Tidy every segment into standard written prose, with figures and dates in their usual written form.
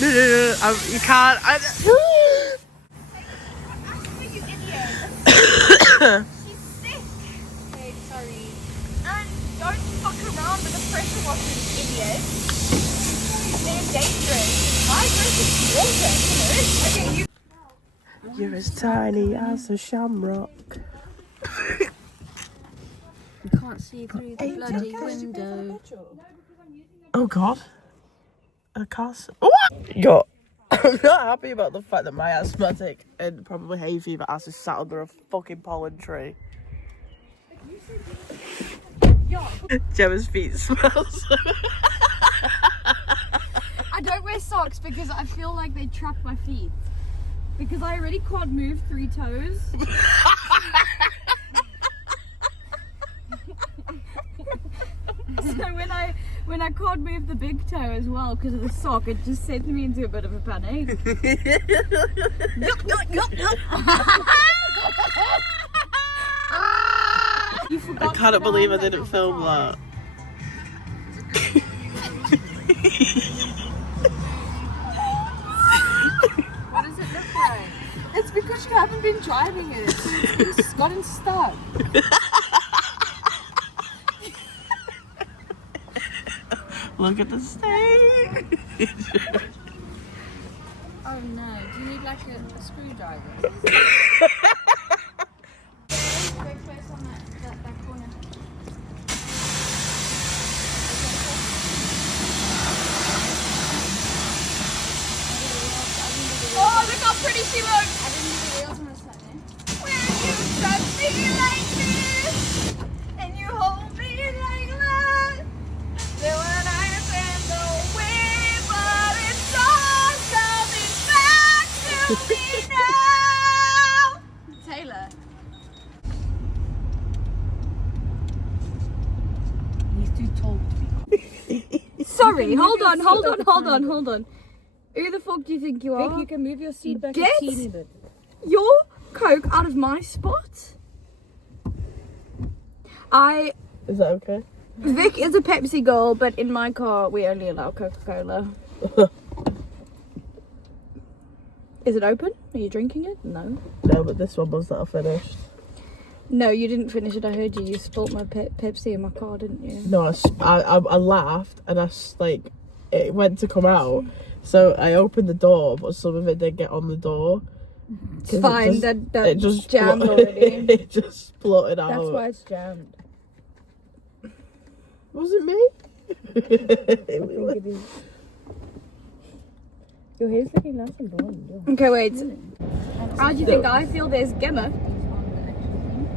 No, you can't. She's sick. Okay, sorry. And don't fuck around with the pressure washers, idiot. They're dangerous. My dress is water, you know. Okay, You're as tiny as a shamrock. You can't see through the bloody window. Oh God. I can't. What? Yo, I'm not happy about the fact that my asthmatic and probably hay fever ass is sat under a fucking pollen tree. Gemma's feet smells. I don't wear socks because I feel like they trap my feet. Because I already can't move 3 toes. So when I can't move the big toe as well because of the sock, it just sends me into a bit of a panic. I cannot believe I didn't film that. What does it look like? It's because you haven't been driving it. It's gotten stuck. Look at the stain. Oh no, do you need like a screwdriver? Go first on that corner. Oh, look how pretty she looks! I didn't do the wheels on this side, eh? When you touch me like this, and you hold me like that, then when I stand away, but it's all coming back to me now. Taylor. He's too tall to be. Sorry, hold on. Who the fuck do you think you are? Vic, you can move your seat back Get a teeny bit. your Coke out of my spot. Is that okay? Vic is a Pepsi girl, but in my car we only allow Coca-Cola. Is it open? Are you drinking it? No. No, but this one was not finished. No, you didn't finish it. I heard you. You spilt my Pepsi in my car, didn't you? No, I laughed and it went to come out. So I opened the door, but some of it did get on the door. It's fine. It just jammed already. It just spluttered out. That's why it's jammed. Was it me? Your hair's looking nice and blonde. Okay, wait. How do you think I feel? There's Gemma.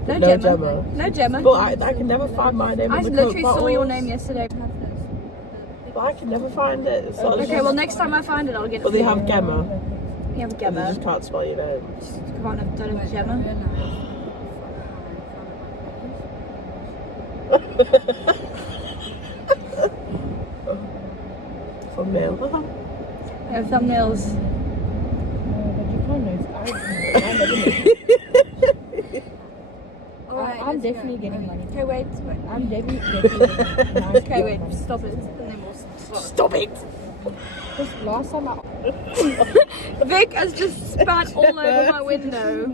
No No Gemma. Gemma. No Gemma. But I can never find my name I in the literally Coke saw your bottles. name yesterday. But I can never find it. So Okay, well next time I find it, I'll get it. But for they you. have Gemma. You have And Gemma. you just can't spell your name. Come on, I don't have Gemma. Thumbnail. I have thumbnails. I'm definitely getting money. Okay, wait. I'm definitely getting money. Okay, wait. Stop it. And then we'll stop. Stop it! Because last time I... Vic has just spat all over my window.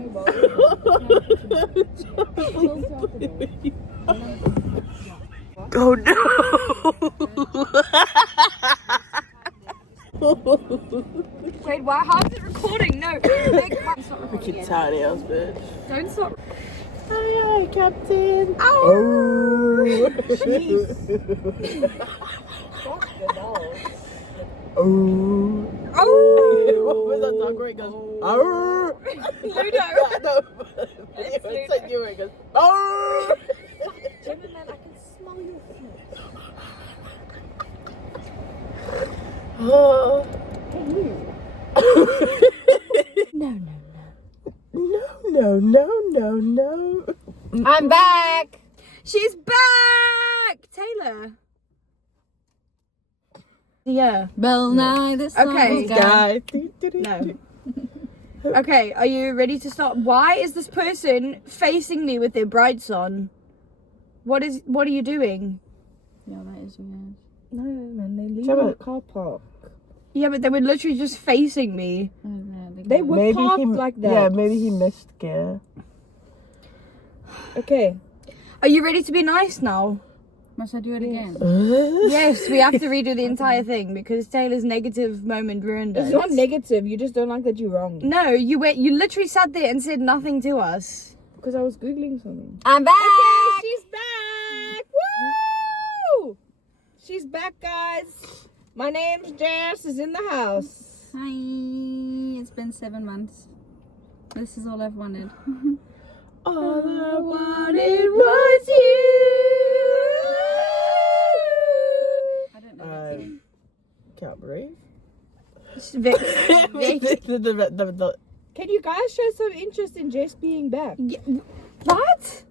Oh no! Wait, why? How is it recording? No. Vic, it's not recording Fucking yet. tiny ass bitch. Don't stop. Aye aye, Captain. Ow! Oh. Oh! What was that dog where it goes? Oh. Ludo. No, it's like you where it goes. Oh. Gemma, man, I can smell your food. Oh. Hey, you. No. No. I'm back. She's back! Taylor. Yeah. Well, now this Okay. Guy. No. Okay, are you ready to start? Why is this person facing me with their brights on? What are you doing? Yeah, that is weird. No, man, they leave Gemma. in the car park. Yeah, but they were literally just facing me. Oh, no, They were Maybe parked he, like that. yeah, maybe he missed gear. Okay. Are you ready to be nice now? Must I do it again? Yes, we have to redo the entire thing because Taylor's negative moment ruined it. It's not negative. You just don't like that you're wrong. No, you literally sat there and said nothing to us. Because I was Googling something. I'm back! Okay, she's back! Woo! She's back, guys. My name's Jess, is in the house. Hi. It's been 7 months. This is all I've wanted. All I wanted was you. I don't know that song. Can't breathe. Vic, Can you guys show some interest in Jess being back? what?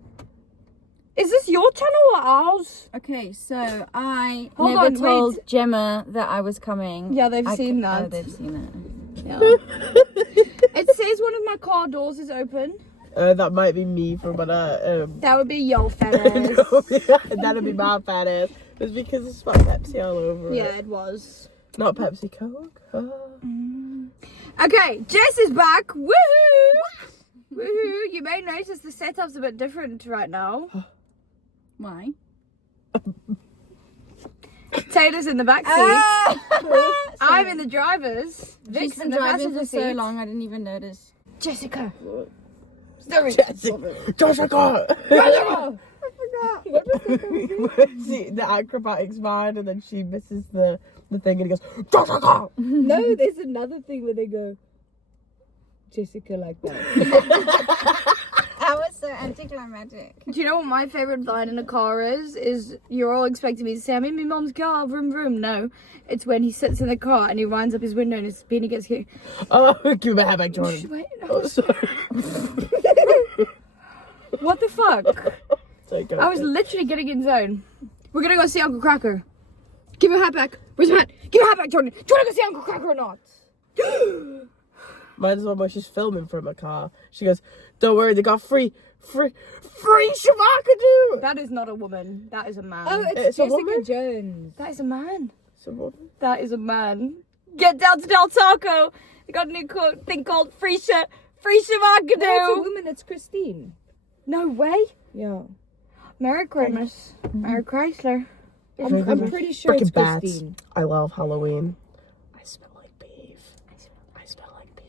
Is this your channel or ours? Okay, so I Hold never on, told wait. Gemma that I was coming. Yeah, they've seen that. Oh, they've seen it. Yeah. It says one of my car doors is open. That might be me from when That would be your fat ass. that'd be my fat ass. It's because it's got Pepsi all over Yeah, it. it was. Not Pepsi Coke. Okay, Jess is back. Woohoo! Woohoo! You may notice the setup's a bit different right now. Why? Taylor's in the back seat. I'm in the driver's. She's Vic's in been the driving passenger for so seat. long, I didn't even notice. Jessica. Sorry. Jessica! What See, the acrobatic's mine, and then she misses the thing, and he goes, Jessica! No, there's another thing where they go, Jessica, like that. That was so anticlimactic. Do you know what my favourite line in a car is? Is you're all expecting me to say, I'm in my mum's car, vroom vroom. No. It's when he sits in the car and he winds up his window and his beanie gets kicked. Oh, give me my hat back, Jordan. Wait, Oh, sorry. what the fuck? Sorry, go, I was go. literally getting in zone. We're gonna go see Uncle Cracker. Give your hat back. Where's your hat? Give your hat back, Jordan. Do you wanna go see Uncle Cracker or not? Mine's the one where she's filming from a car. She goes, don't worry, they got free Shabakadoo! That is not a woman. That is a man. Oh, it's It's a Jessica woman? Jones. That is a man. Someone? That is a man. Get down to Del Taco. They got a new thing called Free No, it's a Shabakadoo. woman, it's Christine. No way. Yeah. Merry Christmas. Merry Chrysler. I'm pretty sure it's Frickin' bats. Christine. I love Halloween. I smell like beef. I smell like beef.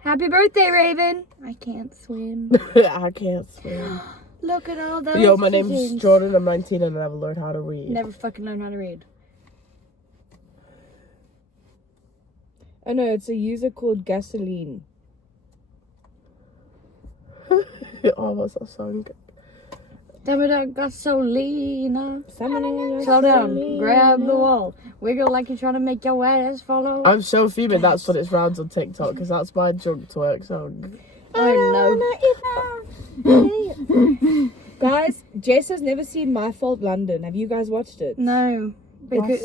Happy birthday, Raven. I can't swim. I can't swim. Look at all those Yo, my name's kittens. Jordan. I'm 19 and I never learned how to read. Never fucking learned how to read. Oh no, it's a user called Gasoline. Oh, what's that song? Damn it, I got so lean. Slow Slow down. Grab the wall. Wiggle like you're trying to make your ass follow. I'm so female. That's what it's rounds on TikTok because that's my drunk twerk song. Oh no. Guys, Jess has never seen My Fault London. Have you guys watched it? No. Because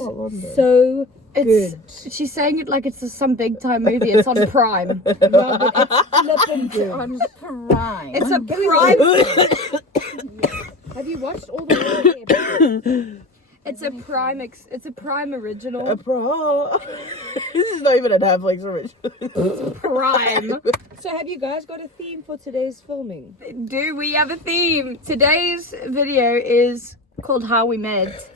So it's good. she's saying it like it's some big time movie. It's on Prime. Yeah, but it's flippin' good. On Prime. It's a Prime. Have you watched all the episodes? It's a Prime. It's a Prime original. This is not even a Netflix original. Prime. So have you guys got a theme for today's filming? Do we have a theme? Today's video is called How We Met.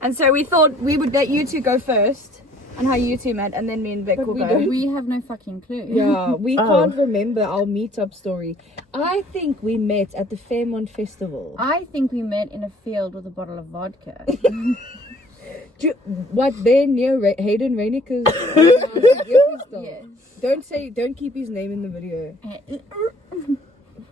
And so we thought we would let you two go first on how you two met, and then me and Vic But will we go. don't- We have no fucking clue. Yeah, we Oh. can't remember our meetup story. I think we met at the Fairmont Festival. I think we met in a field with a bottle of vodka. What, there near Hayden Reineke's Yes. Don't keep his name in the video.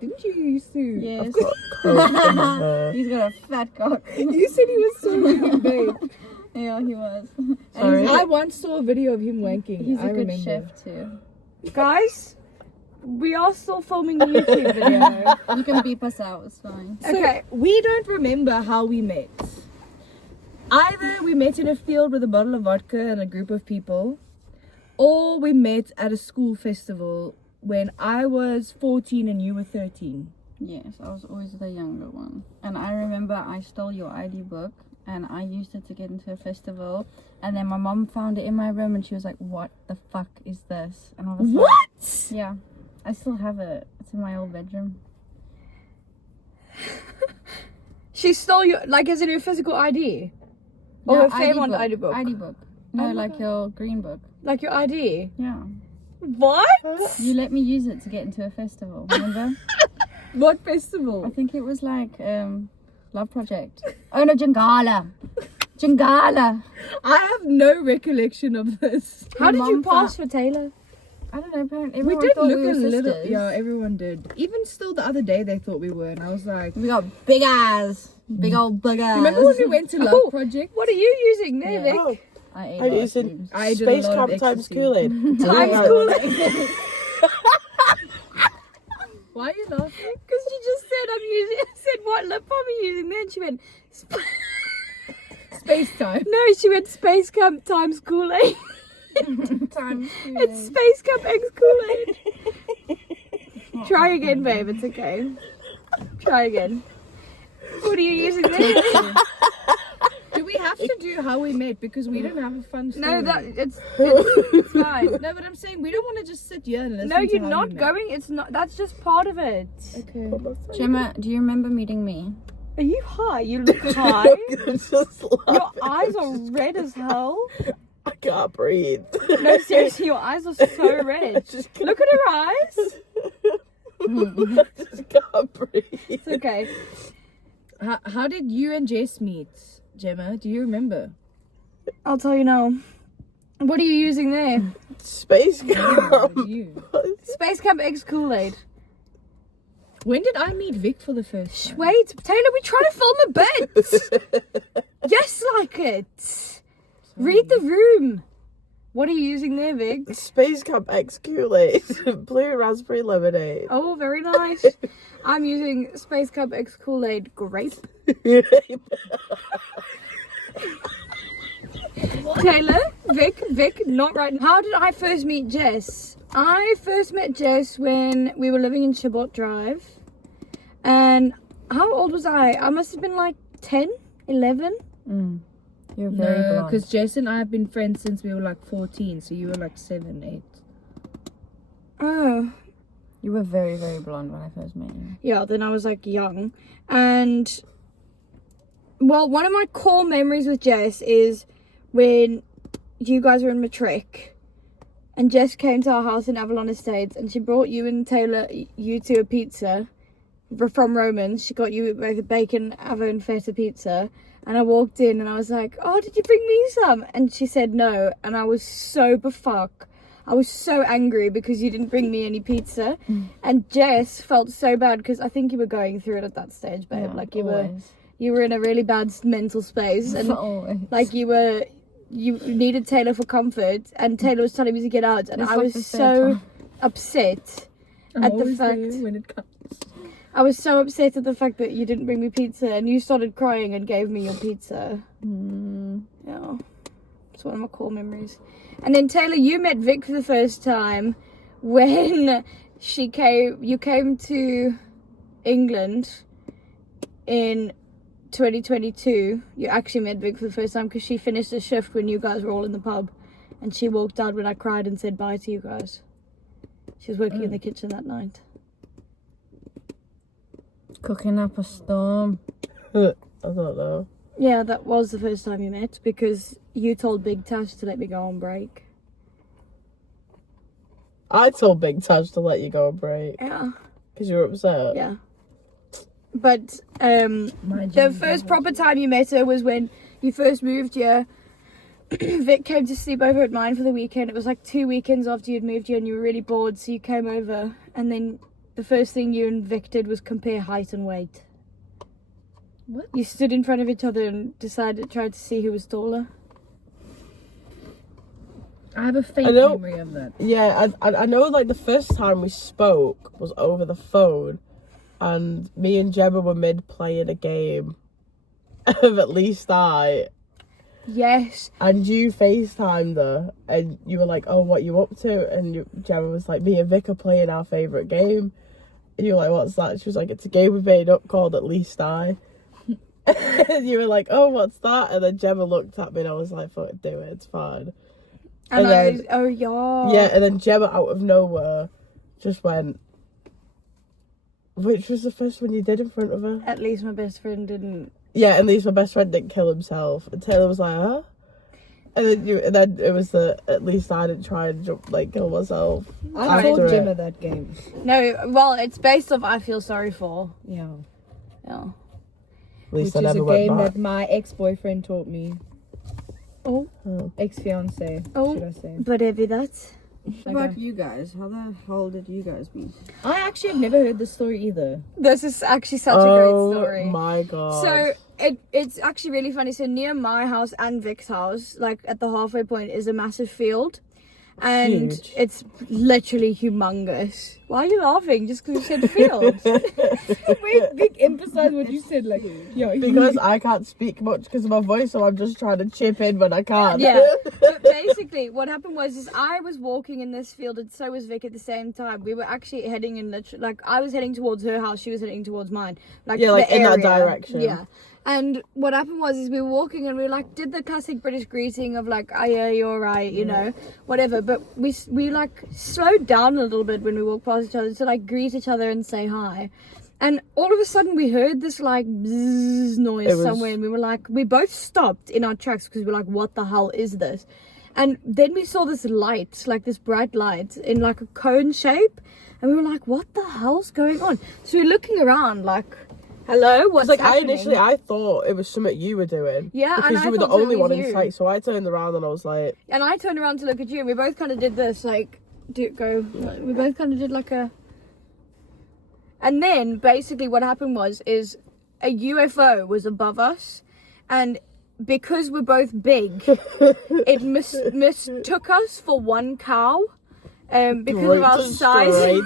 Didn't you used to? Yes. I've got coke in my hair. He's got a fat cock. You said he was so good, babe. Yeah, he was. Sorry. I once saw a video of him wanking. He's a I good remember. chef too. Guys, we are still filming a YouTube video. You can beep us out, it's fine. So Okay. we don't remember how we met. Either we met in a field with a bottle of vodka and a group of people, or we met at a school festival when I was 14 and you were 13. Yes, I was always the younger one. And I remember I stole your ID book and I used it to get into a festival. And then my mom found it in my room and she was like, what the fuck is this? And I was like, What? yeah, I still have it. It's in my old bedroom. She stole your, like, as in her physical ID? Or Yeah, her Fairmont ID book? ID book. No, Oh my like God. your green book. Like your ID? Yeah. What? You let me use it to get into a festival, remember? What I festival? think it was like Love Project. Oh no, Jingala. Jingala. I have no recollection of this. How My did you mom pass found- for Taylor? I don't know, apparently We everyone did thought look we were a little. sisters. Yeah, everyone did. Even still, the other day they thought we were, and I was like, We got big eyes. Big old big eyes. remember when we went to Love Oh. Project? What are you using there, Yeah. Vic? Oh, I ate I'm using mushrooms. I did a Space lot of Camp times ecstasy. Kool-Aid. Times Right. Kool-Aid. Why are you laughing? Because she just said I'm using. I said what lip balm are you using? Then she went. Space time. No, she went Space Camp times Kool-Aid. Times It's Space Camp X Kool-Aid. Try again, babe. It's okay. Try again. What are you using there? Do we have to do how we met? Because we don't have a fun story. No, that it's fine. No, but I'm saying we don't want to just sit here and listen No, to you're how not we met. going. It's not. That's just part of it. Okay. Jemma, do you remember meeting me? Are you high? You look high. I'm just Your laughing. eyes are red as hell. I can't breathe. No, seriously, your eyes are so red. Just Look at her eyes. I just can't breathe. It's okay. How did you and Jess meet, Jemma? Do you remember? I'll tell you now. What are you using there? Space Camp. You. Space Camp X Kool-Aid. When did I meet Vic for the first time? Wait, Taylor, we're trying to film a bit. Yes, like it. Read the room. What are you using there, Vig? Space Camp X Kool-Aid. Blue raspberry lemonade. Oh, very nice. I'm using Space Camp X Kool-Aid grape. Taylor, Vic, not right. How did I first meet Jess? I first met Jess when we were living in Chabot Drive. And how old was I? I must have been like 10, 11. You're very No, blonde. because Jess and I have been friends since we were like 14, so you were like 7, 8. Oh, You were very, very blonde when I first met you. yeah, then I was like young. And, well, one of my core memories with Jess is when you guys were in matric and Jess came to our house in Avalon Estates and she brought you and Taylor, you two, a pizza from Romans. She got you both a bacon, avo and feta pizza. And I walked in and I was like, oh, did you bring me some? And she said no. And I was so befuck. I was so angry because you didn't bring me any pizza. And Jess felt so bad because I think you were going through it at that stage, babe. Yeah, like you always. were in a really bad mental space. And Always. like you needed Taylor for comfort and Taylor was telling me to get out. And It's I like was the third so time. upset I'm at the always fact... there when it comes. I was so upset at the fact that you didn't bring me pizza and you started crying and gave me your pizza. Yeah, it's one of my core memories. And then Taylor, you met Vic for the first time when you came to England in 2022. You actually met Vic for the first time because she finished a shift when you guys were all in the pub and she walked out when I cried and said bye to you guys. She was working in the kitchen that night. Cooking up a storm. I don't know. Yeah, that was the first time you met because you told Big Tash to let me go on break. I told Big Taj to let you go on break Yeah. because you were upset. Yeah. But the first proper time you met her was when you first moved here. Vic came to sleep over at mine for the weekend. It was like 2 weekends after you'd moved here and you were really bored, so you came over. And then the first thing you and Vic did was compare height and weight. What? You stood in front of each other and tried to see who was taller. I have a faint I know- memory of that. Yeah, I know, like, the first time we spoke was over the phone, and me and Jemma were mid-playing a game of At Least I, Yes. and you FaceTimed her, and you were like, oh, what you up to? And Jemma was like, me and Vic are playing our favourite game. And you were like, what's that? She was like, it's a game we made up called At Least I. And you were like, oh, what's that? And then Gemma looked at me and I was like, fuck, do it, it's fine. And then, oh, yeah. Yeah, and then Gemma out of nowhere just went, which was the first one you did in front of her? At least my best friend didn't. Yeah, at least my best friend didn't kill himself. And Taylor was like, huh? And then it was at least I didn't try and kill myself. I told Jemma that game. No, well, it's based off I Feel Sorry For. Yeah. Yeah. At least Which I is never a went game back. that my ex-boyfriend taught me. Oh. Ex-fiance, Oh. should I say. Whatever that. What about you guys? How the hell did you guys meet? I actually have never heard this story either. This is actually such a great story. Oh my god. So it's actually really funny. So near my house and Vic's house, like at the halfway point, is a massive field. And Huge. it's literally humongous. Why are you laughing? Just because you said field? Wait, Vic, emphasize what you said, like, yo. Because I can't speak much because of my voice, so I'm just trying to chip in when I can. Yeah. But basically, what happened was I was walking in this field, and so was Vic at the same time. We were actually heading in I was heading towards her house, she was heading towards mine. Yeah, the in that area. direction. Yeah. And what happened was we were walking and we did the classic British greeting of oh yeah, you're right, you know, whatever. But we slowed down a little bit when we walked past each other to greet each other and say hi. And all of a sudden we heard this bzzz noise somewhere, and we both stopped in our tracks because we were like, what the hell is this? And then we saw this light, this bright light in a cone shape, and we were like, what the hell's going on? So we're looking around hello, what's happening? I thought it was something you were doing. Yeah, because and you I were the thought only it one was in you. sight, so I turned around and I was like, And I turned around to look at you, and we both kind of did this, we both kind of did a... And then, basically, what happened is a UFO was above us, and because we're both big, it mistook us for one cow. Because of our size,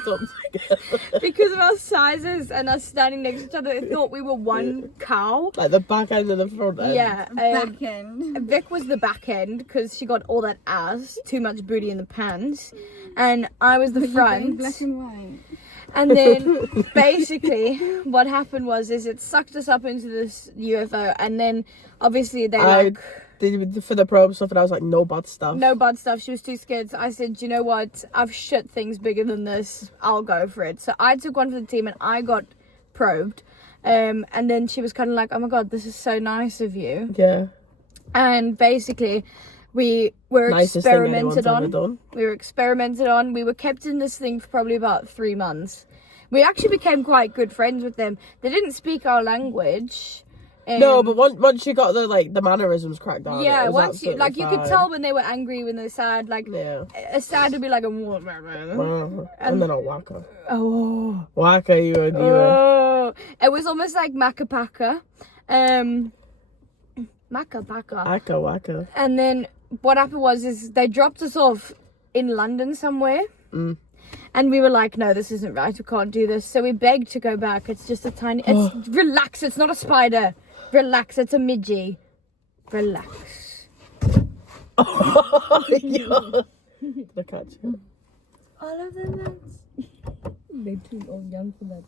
because of our sizes and us standing next to each other, it thought we were one cow. like the back end and the front end. Yeah, Back end. Vic was the back end because she got all that ass, too much booty in the pants, and I was the front. Black and white. And then basically what happened was it sucked us up into this UFO, and then obviously they did for the probe stuff, and I was like, no bad stuff. no bad stuff. She was too scared. So I said, you know what? I've shit things bigger than this. I'll go for it. So I took one for the team and I got probed. And then she was kind of like, oh my God, this is so nice of you. Yeah. And basically we were Nicest thing experimented anyone's ever on. done. We were experimented on. We were kept in this thing for probably about 3 months. We actually became quite good friends with them. They didn't speak our language. No, but once you got the mannerisms cracked down. Yeah, it was once you absolutely you could fine. tell when they were angry, when they were sad. Yeah. A sad would be like a And then a whacker. oh. Whacker, you were. Oh, it was almost like Macapaka. Macapaka. Whacker, whacker. And then what happened was they dropped us off in London somewhere. Mm. And we were like, no, this isn't right. We can't do this. So we begged to go back. It's just a tiny... Relax. It's not a spider. Relax. It's a midgie. Relax. Oh, yeah. Did I catch you? All of the lights. They're too young for that.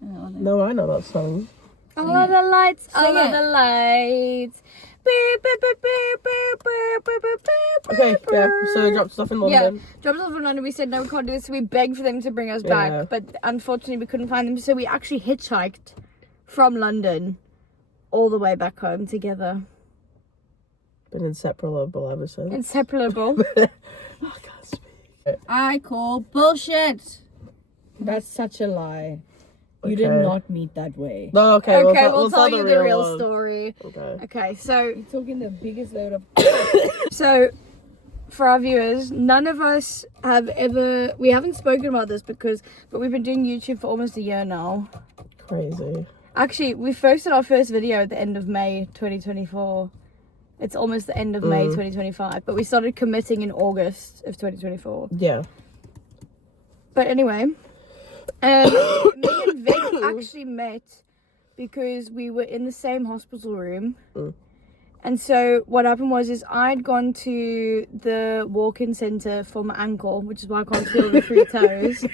No, I know that song. All of the lights. All Sing of the lights. Beep, beep, beep, beep, beep, beep, beep, beep, beep, Okay, yeah. beep. So they dropped stuff in London. Yeah, dropped us off in London. We said no, we can't do this. So we begged for them to bring us Yeah. back, but unfortunately we couldn't find them. So we actually hitchhiked from London all the way back home together. Been inseparable ever since. Inseparable. I can't speak. I call bullshit. That's such a lie. You did Okay. not meet that way. No, okay. Okay, we'll we'll tell you the real one. story. Okay. Okay, so You're talking the biggest load of... So, for our viewers, none of us have ever... We haven't spoken about this but we've been doing YouTube for almost a year now. Crazy. Actually, we posted our first video at the end of May 2024. It's almost the end of May 2025, but we started committing in August of 2024. Yeah. But anyway, me and Vic actually met because we were in the same hospital room. And so what happened was I'd gone to the walk-in centre for my ankle, which is why I can't feel the 3 toes.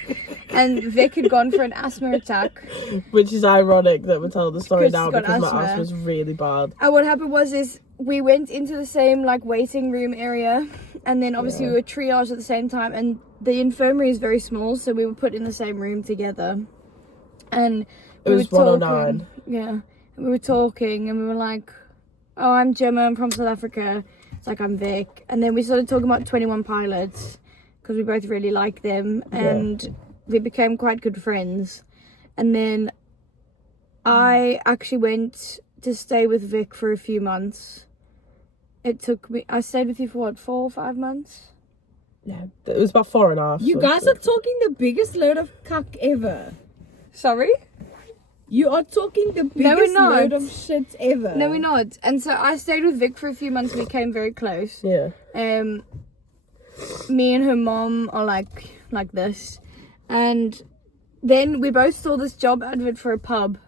and Vic had gone for an asthma attack. Which is ironic that we're telling the story 'Cause now she's got because my asthma. asthma's really bad. And what happened was we went into the same like waiting room area, and then obviously we were triaged at the same time, and the infirmary is very small, so we were put in the same room together. And It was 109. Yeah. And we were talking and we were like, oh, I'm Jemmaa, I'm from South Africa. It's like, I'm Vic. And then we started talking about 21 Pilots because we both really like them, and we became quite good friends. And then I actually went to stay with Vic for a few months. I stayed with you for what, 4 or 5 months? Yeah, it was about 4.5. You guys are talking the biggest load of cuck ever. Sorry? You are talking the biggest load of shit ever. No, we're not. And so I stayed with Vic for a few months. We became very close. Yeah. Me and her mom are like this. And then we both saw this job advert for a pub.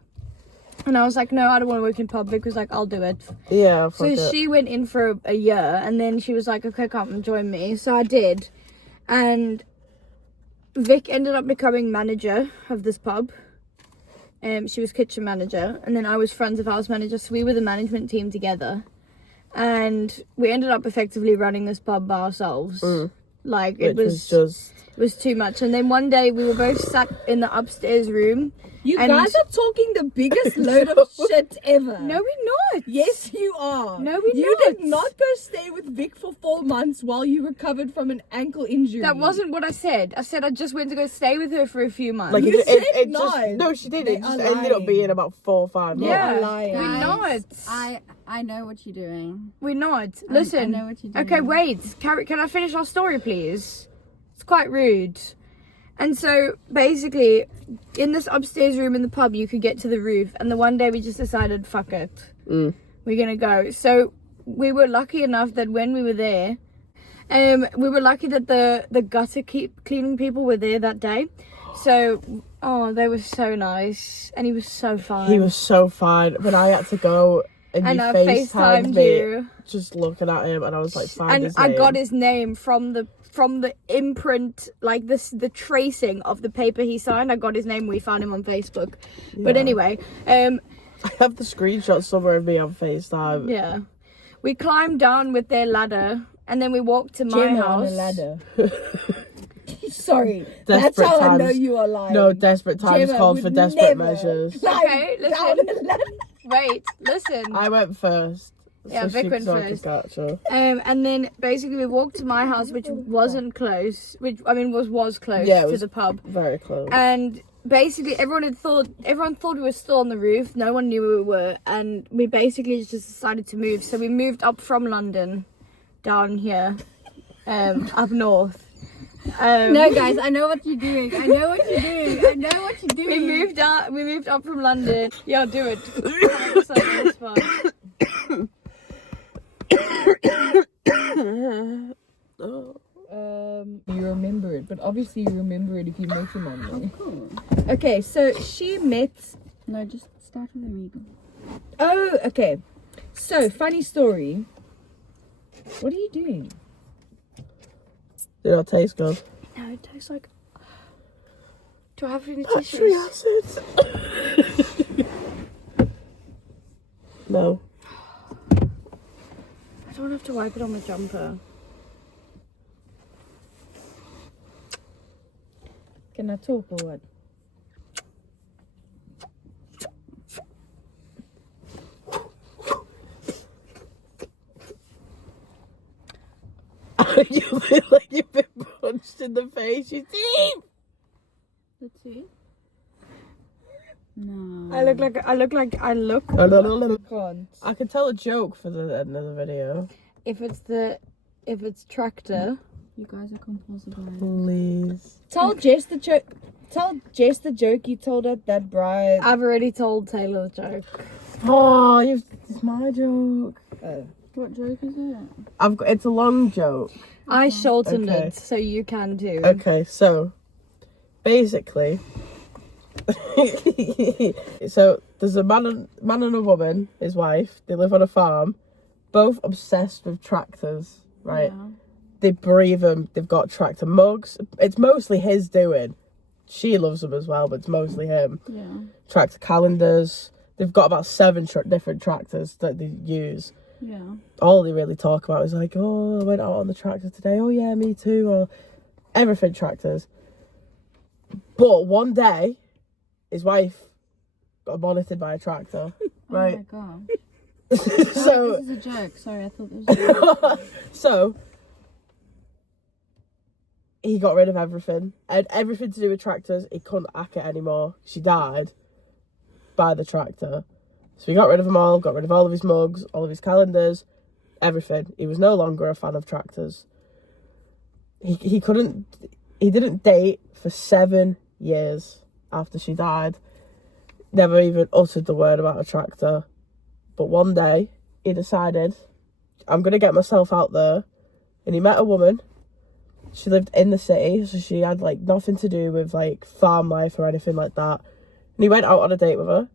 And I was like, no, I don't want to work in pub. Vic was like, I'll do it. Yeah, So she went in for a year, and then she was like, okay, come and join me. So I did. And Vic ended up becoming manager of this pub. She was kitchen manager, and then I was front of house manager, so we were the management team together. And we ended up effectively running this pub by ourselves. Like, it was too much. And then one day we were both sat in the upstairs room. You guys are talking the biggest load of shit ever. No, we're not. Yes, you are. No, we're You not. did not go stay with Vic for 4 months while you recovered from an ankle injury. That wasn't what I said. I said I just went to go stay with her for a few months. Like You it said just, no. no, she did. They It just are ended up lying. being about 4 or 5 months. Yeah. You're lying. We're not. I know what you're doing. We're not. Listen. I know what you're doing. Okay, wait. Can I finish our story, please? It's quite rude. And so, basically, in this upstairs room in the pub, you could get to the roof. And the one day we just decided, fuck it. We're going to go. So, we were lucky enough that when we were there, we were lucky that the gutter cleaning people were there that day. So, they were so nice. And he was so fine. He was so fine. When I had to go and you I FaceTimed me, you. just looking at him, and I was like, find his I name. got his name from the imprint, like the tracing of the paper he signed. I got his name. We found him on Facebook. But anyway, I have the screenshot somewhere of me on FaceTime. yeah, we climbed down with their ladder, and then we walked to my Jemmaa house. on a ladder. Sorry, Desperate that's how I times. know you are lying. No, desperate times Jemmaa called would for desperate never measures. climb Okay, listen. down a ladder. Wait, listen. I went first. Yeah, so Vic she went so I could first. catch her. And then basically we walked to my house, which wasn't close, which I mean was close Yeah, it to was the pub. Very close. And basically everyone thought we were still on the roof. No one knew where we were, and we basically just decided to move. So we moved up from London down here, up north. No, guys, I know what you're doing. I know what you're doing. I know what you're doing. We moved up from London. Yeah, do it. So it's fine. You remember it, but obviously you remember it if you met him on there. Okay, so she met. No, just start with the reading. Oh, okay. So funny story. What are you doing? Did not taste good. No, it tastes like. Do I have any Battery tissues? acid. No. I don't have to wipe it on my jumper. Can I talk or what? You feel like you've been punched in the face. You see? Let's see. No. I look like. Can't. I can tell a joke for the end of the video. If it's tractor. You guys are compulsive. Please. Tell Jess the joke. Tell Jess the joke you told at that bride. I've already told Taylor the joke. Oh, it's my joke. What joke is it? It's a long joke. I shortened Okay. it, so you can too. Okay, so basically, so there's a man and a woman, his wife. They live on a farm, both obsessed with tractors. Right? Yeah. They breathe them. They've got tractor mugs. It's mostly his doing. she loves them as well, but it's mostly him. Yeah. Tractor calendars. They've got about 7 different tractors that they use. Yeah. All they really talk about is like, oh, I went out on the tractor today. Oh yeah, me too. Or everything tractors. But one day, his wife got bonneted by a tractor. Right? Oh my god. So this is a joke. Sorry, I thought it was a joke. so he got rid of everything. And everything to do with tractors, he couldn't hack it anymore. She died by the tractor. So he got rid of them all, got rid of all of his mugs, all of his calendars, everything. He was no longer a fan of tractors. He didn't date for 7 years after she died. Never even uttered the word about a tractor. But one day, he decided, I'm going to get myself out there. And he met a woman. She lived in the city, so she had, like, nothing to do with, like, farm life or anything like that. And he went out on a date with her.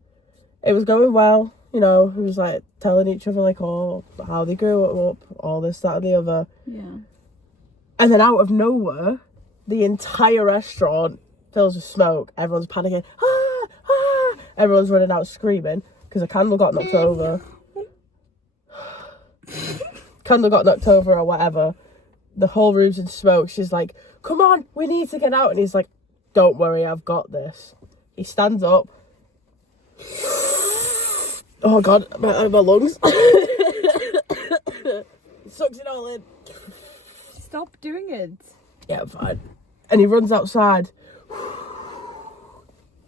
It was going well, you know. He was, like, telling each other, like, oh, how they grew up, all this, that, and the other. Yeah. And then out of nowhere, the entire restaurant fills with smoke. Everyone's panicking. Ah, ah. Everyone's running out screaming because a candle got knocked over. Candle got knocked over or whatever. The whole room's in smoke. She's like, come on, we need to get out. And he's like, don't worry, I've got this. He stands up. Oh God, my lungs. Sucks it all in. Stop doing it. Yeah, I'm fine. And he runs outside.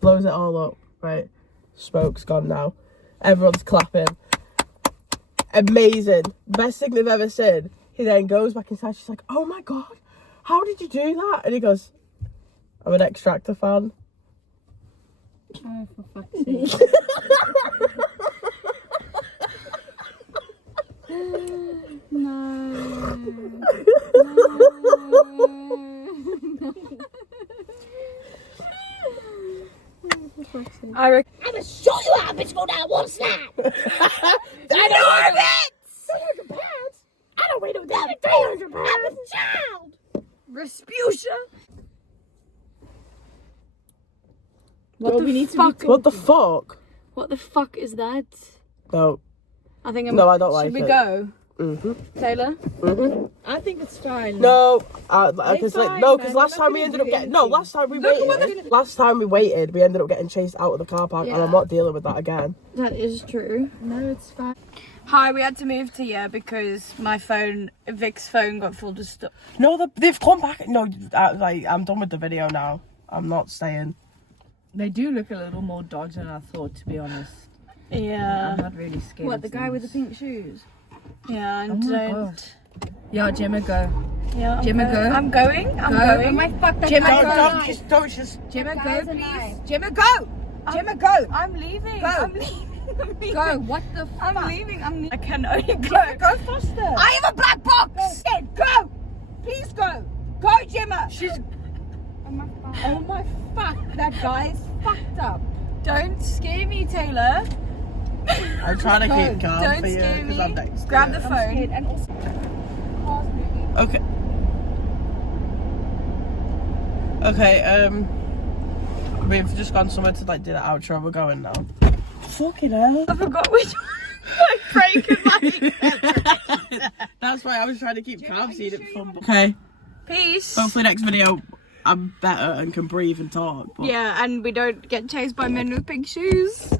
Blows it all up, right? Smoke's gone now. Everyone's clapping. Amazing. Best thing they've ever seen. He then goes back inside. She's like, oh my God, how did you do that? And he goes, I'm an Extractor fan. Oh, for fuck's sake. No. I reckon. I'm gonna show you how bitch go down one snap. I know it! 300 pounds? I don't weigh no damn 300 pounds. I'm a child. Respucia. What the we need fuck? What the fuck? What the fuck is that? No. I think No, I don't like Should it. we go, Mm-hmm. Taylor? Mm-hmm. I think it's fine. No, because fine, because man. last You're time not we gonna ended up do getting anything. last time we Look at what waited. Last time we waited, we ended up getting chased out of the car park, and I'm Yeah. not dealing with that again. That is true. No, it's fine. Hi, we had to move to here because my phone, Vic's phone, got full of stuff. No, they've come back. No, I'm done with the video now. I'm not staying. They do look a little more dodgy than I thought, to be honest. I'm Yeah. not really scared. What, of the guy with the things. pink shoes? Yeah, and Oh don't. God. Yeah, Gemma, go. Yeah. Gemma, go. I'm going. I'm Go. going. Oh my fuck that Gemma, guy's go. alive. Don't just. Gemma, go, guy's please. alive. Gemma, go. Gemma, go. I'm leaving. Go. I'm leaving. I'm leaving. Go. What the fuck? I'm leaving. I can only go. Go faster. I have a black box. Go. Please go. Go, Gemma. She's. Oh my fuck. Oh my fuck. That guy is fucked up. Don't scare me, Taylor. I'm trying to keep calm Don't for you scare because me. I'm next. Grab to the you. phone. And also, cars moving. Okay. Okay. We've just gone somewhere to like do the outro. We're going now. Fucking hell. I forgot which one. That's why I was trying to keep calm, so you didn't fumble. Okay. Peace. Hopefully next video I'm better and can breathe and talk. But Yeah, and we don't get chased by men with pink shoes.